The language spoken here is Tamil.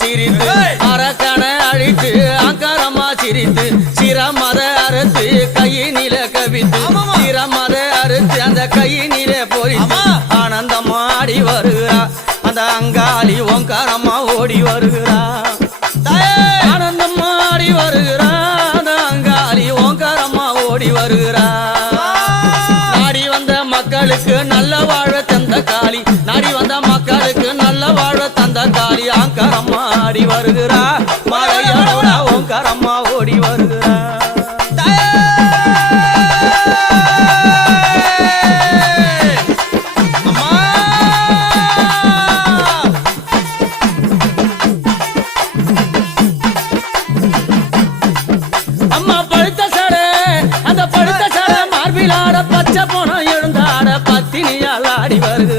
சிரித்து அரக்கண அழித்து அங்கரமா சிரித்து சிரமத அறுத்து கையினில கவித்து சிரமத அறுத்து அந்த கையினில